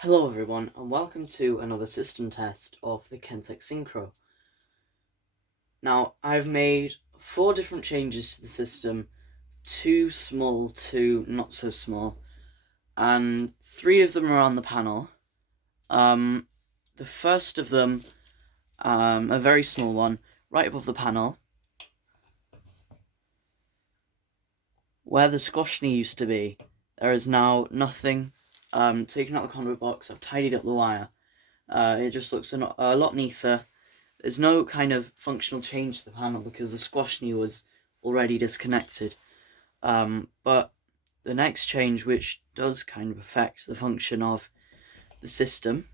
Hello everyone and welcome to another system test of the Kentex Synchro. Now I've made 4 different changes to the system, 2 small, 2 not so small, and 3 of them are on the panel. The first of them, a very small one, right above the panel, where the squashney used to be, there is now nothing. Taken out the conduit box, I've tidied up the wire. It just looks a lot neater. There's no kind of functional change to the panel because the squashney was already disconnected. But the next change, which does kind of affect the function of the system,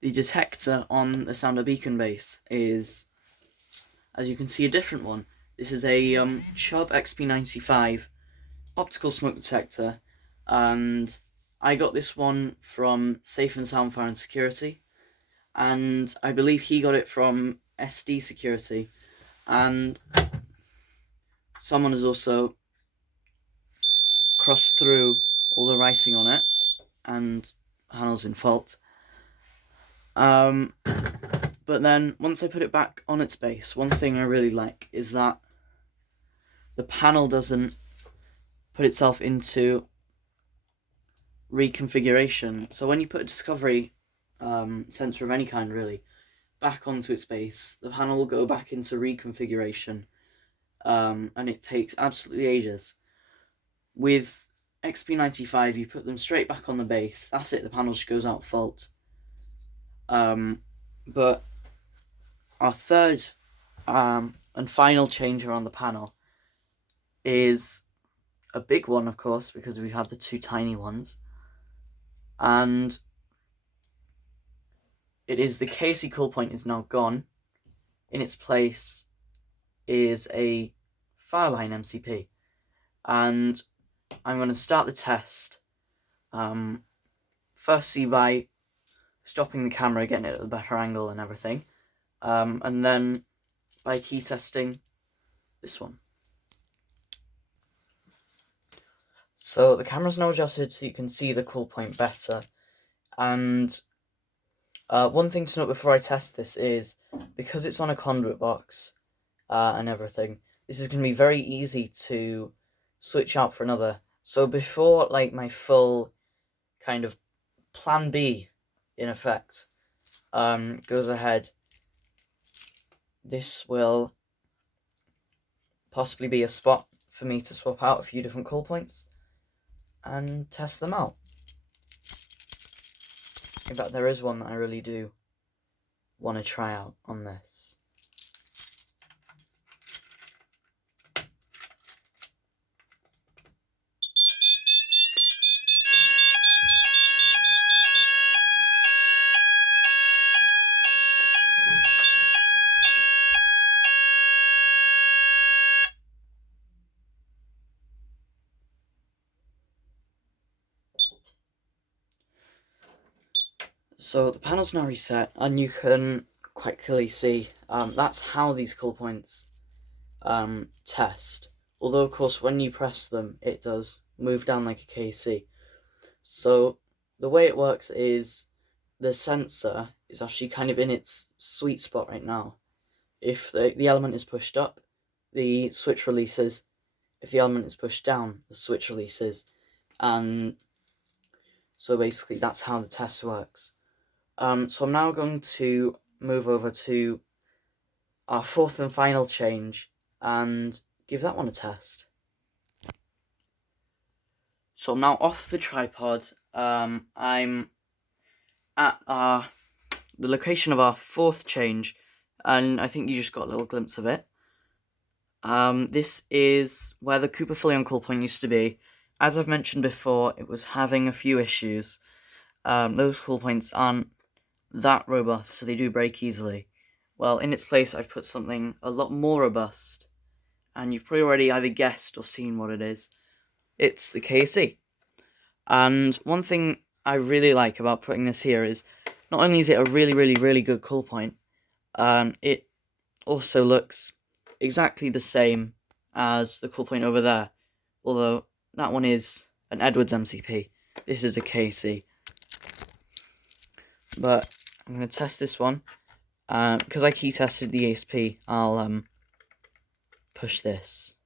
the detector on the sounder beacon base is, as you can see, a different one. This is a Chubb XP95 optical smoke detector, and I got this one from Safe and Sound Fire and Security, and I believe he got it from SD Security, and someone has also crossed through all the writing on it, and panel's in fault. But then, once I put it back on its base, one thing I really like is that the panel doesn't put itself into reconfiguration. So when you put a Discovery sensor of any kind, really, back onto its base, the panel will go back into reconfiguration, and it takes absolutely ages. With XP95, you put them straight back on the base, that's it, the panel just goes out fault. But our third and final change around the panel is a big one, of course, because we have the 2 tiny ones, and it is the KC cool point is now gone. In its place is a Fireline MCP, and I'm going to start the test, firstly by stopping the camera, getting it at a better angle and everything, and then by key testing this one. So the camera's now adjusted so you can see the cool point better, and one thing to note before I test this is, because it's on a conduit box and everything, this is going to be very easy to switch out for another. So before my full kind of plan B, in effect, goes ahead, this will possibly be a spot for me to swap out a few different cool points and test them out. In fact, there is one that I really do want to try out on this. So the panel's now reset, and you can quite clearly see that's how these cool points test. Although, of course, when you press them, it does move down like a KC. So the way it works is the sensor is actually kind of in its sweet spot right now. If the element is pushed up, the switch releases. If the element is pushed down, the switch releases. And so basically that's how the test works. So I'm now going to move over to our 4th and final change and give that one a test. So I'm now off the tripod. I'm at the location of our 4th change, and I think you just got a little glimpse of it. This is where the Cooper Filion cool point used to be. As I've mentioned before, it was having a few issues. Those cool points aren't that robust, so they do break easily. Well, in its place, I've put something a lot more robust, and you've probably already either guessed or seen what it is. It's the KC. And one thing I really like about putting this here is, not only is it a really, really, really good cool point, it also looks exactly the same as the cool point over there, although that one is an Edwards MCP. this is a Casey. But I'm going to test this one. Because I key tested the ESP, I'll push this.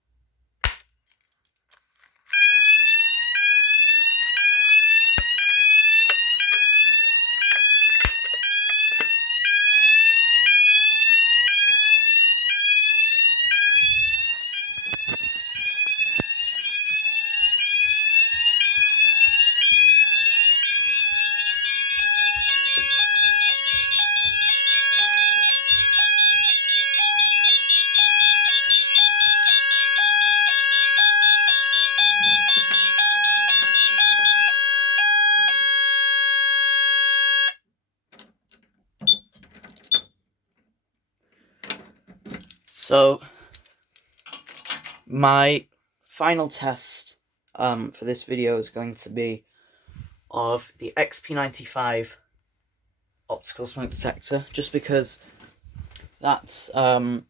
So, my final test for this video is going to be of the XP95 optical smoke detector, just because that's, I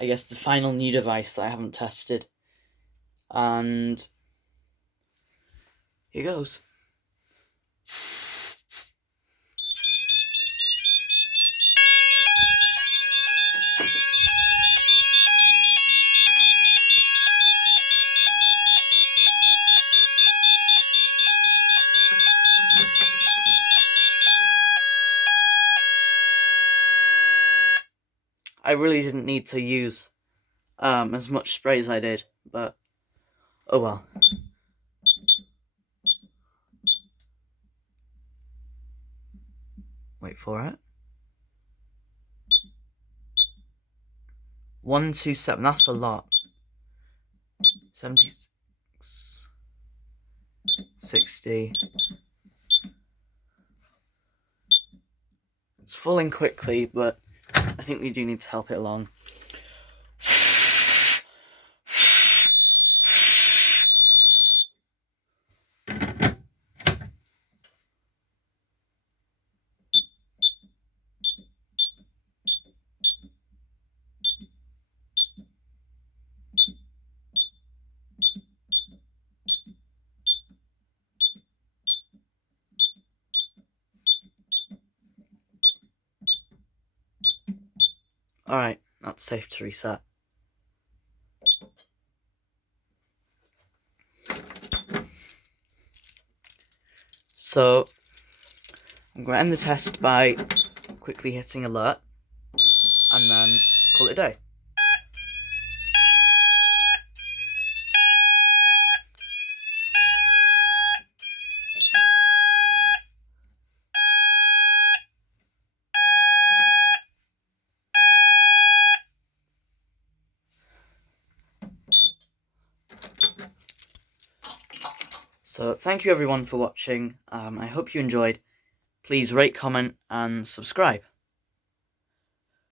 guess, the final new device that I haven't tested. And here goes. I really didn't need to use as much spray as I did, but oh well. Wait for it. 127, that's a lot. 76, 60. It's falling quickly, but I think we do need to help it along. Alright, that's safe to reset. So, I'm going to end the test by quickly hitting alert, and then call it a day. So thank you everyone for watching. I hope you enjoyed. Please rate, comment, and subscribe.